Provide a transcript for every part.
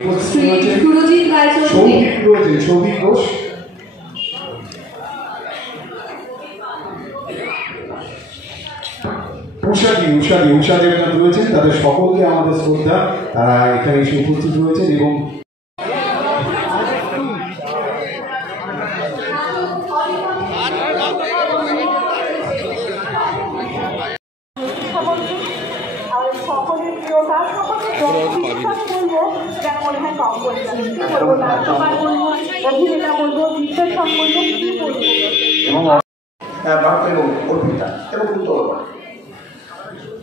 সুরজিৎ রায়চৌধুরী, সৌভিক ঘোষ, উষা দেবনাথ রয়েছেন। তাদের সকলকে আমাদের শ্রদ্ধা, তারা এখানে এসে উপস্থিত রয়েছেন এবং সকলের প্রিয়তা সকলের বিশ্বাস বলবো যেন মনে হয় কম করেছি কি বলবো নাট্যকার বলবো অভিনেতা বলবো বিশেষণ বলবো কি বলবো এবং অর্পিতা এবং উত্তর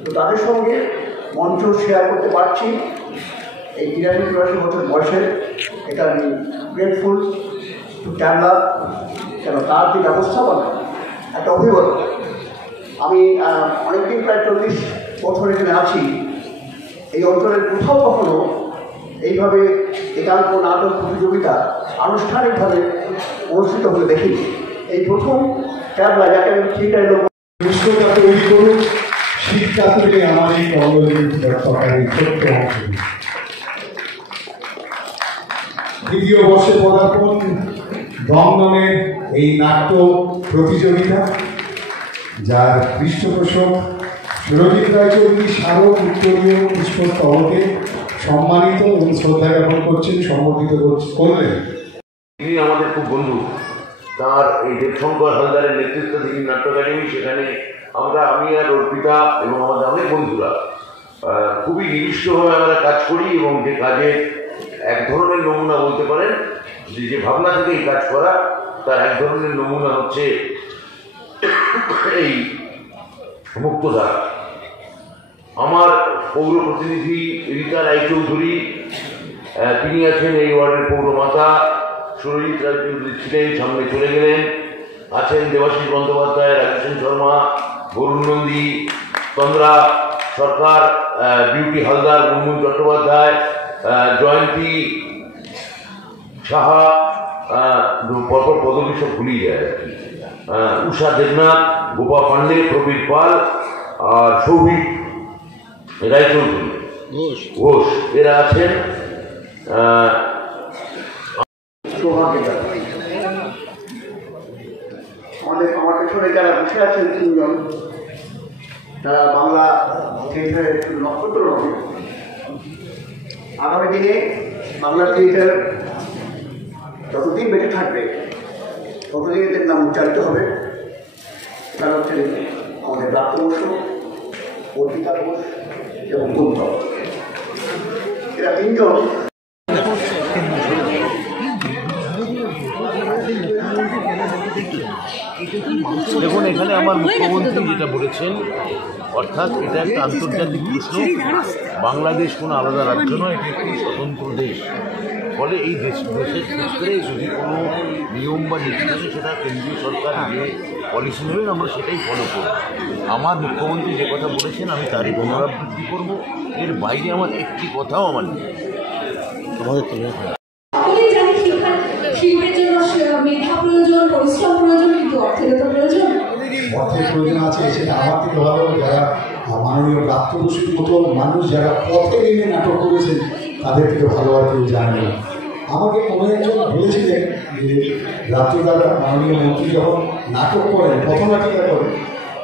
তো তাদের সঙ্গে মঞ্চ শেয়ার করতে পারছি এই 83 বছর বয়সে। এটা আমি গ্রেটফুল টু ক্যানলা, কেন তার যে ব্যবস্থাপনা একটা অভিজ্ঞতা। আমি অনেকদিন প্রায় 40 বছর এখানে আছি, এই অঞ্চলের কোথাও কখনো এইভাবে একান্ত নাটক প্রতিযোগিতা আনুষ্ঠানিকভাবে অনুষ্ঠিত হতে দেখিনি। এই প্রথম ক্যাবলা যাকে আমি থিয়েটারের লোক সুস্থতা তৈরি করুক, শিক্ষা থেকে আমার এই সরকারি ছোট্ট অংশ। দ্বিতীয় বর্ষে পদার্পণ দমদমের এই নাট্য প্রতিযোগিতা, যার পৃষ্ঠপোষক সুরজিৎ রায়চৌধুরী স্মারক উত্তরীয় পুষ্পস্তবকে সম্মানিত এবং শ্রদ্ধা জ্ঞাপন করছেন, সম্বর্ধিত করলেন। তিনি আমাদের খুব বন্ধু। তার এই দেবশঙ্কর হালদারের নেতৃত্বাধীন নাট্য একাডেমি, সেখানে আমি আর অর্পিতা এবং আমাদের অনেক বন্ধুরা খুবই নিবিষ্টভাবে আমরা কাজ করি এবং যে কাজের এক ধরনের নমুনা বলতে পারেন, যে ভাবনা থেকে এই কাজ করা, তার এক ধরনের নমুনা হচ্ছে এই মুক্তধারা। আমার পৌর প্রতিনিধি রীতা রায়চৌধুরী, তিনি আছেন এই ওয়ার্ডের পৌরমাতা। সুরজিৎ রায়চৌধুরী ছিলেন, সামনে চলে গেলেন। আছেন দেবাশিস বন্দ্যোপাধ্যায়, রাজেশ শর্মা, বরুণ নন্দী, তন্দ্রা সরকার, বিউটি হালদার, মুনমুন চট্টোপাধ্যায়, জয়ন্তী সাহা, পরপর পদবী সব ভুলিয়ে যায় আর কি, উষা দেবনাথ, গোপা পাণ্ডে, প্রবীর পাল আর সৌভিক রায়চৌধুরী ঘোষ, এরা আছেন। আমার পেছনে যারা বসে আছেন তিনজন, তারা বাংলা থিয়েটারের নক্ষত্র নয়। আগামী দিনে বাংলা থিয়েটার যতদিন বেঁচে থাকবে ততদিন এদের নাম উচ্চারিত হবে। তারা হচ্ছে আমাদের প্রাপ্ত বর্ষ, অর্পিতা ঘোষ এবং কুন্তল। এরা তিনজন দেখুন, এখানে আমার মুখ্যমন্ত্রী যেটা বলেছেন, অর্থাৎ এটা একটা আন্তর্জাতিক প্রশ্ন। বাংলাদেশ কোনো আলাদা রাজ্য নয়, এটি একটি স্বতন্ত্র দেশ। ফলে এই দেশের ক্ষেত্রে যদি কোনো নিয়ম বা নীতি থাকে, সেটা কেন্দ্রীয় সরকার যে পলিসি নেবেন আমরা সেটাই ফলো করব। আমার মুখ্যমন্ত্রী যে কথা বলেছেন আমি তারই পুনরাবৃত্তি করব। এর বাইরে আমার একটি কথাও আমার নেই। শিল্পের জন্য মেধা প্রয়োজন, পরিশ্রম প্রয়োজন, কিন্তু অর্থের তো প্রয়োজন। অর্থের প্রয়োজন আছে, সেটা আমার থেকে ভালো যারা মাননীয় রাষ্ট্রপতির মতো মানুষ যারা পথে নেমে নাটক করেছেন, তাদের থেকে ভালো আর কেউ জানে না। আমাকে কোনো একজন বলেছিলেন যে রাত্রিদাদা মাননীয় মন্ত্রী যখন নাটক করেন, পথনাটিকা করেন,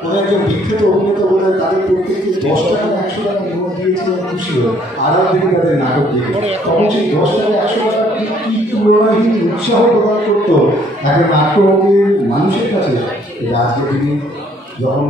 কোনো একজন বিখ্যাত অভিনেতা বলে তাদের প্রত্যেককে 10 টাকা 100 টাকা নিয়োগ দিয়েছিল, খুশি হল। আর দেখি তাদের নাটক দেখে তখন সেই 10 টাকা 100 টাকা কি তুলনাহীন উৎসাহ প্রদান করতো একটা নাটকের মানুষের কাছে। আজকের দিনে যখন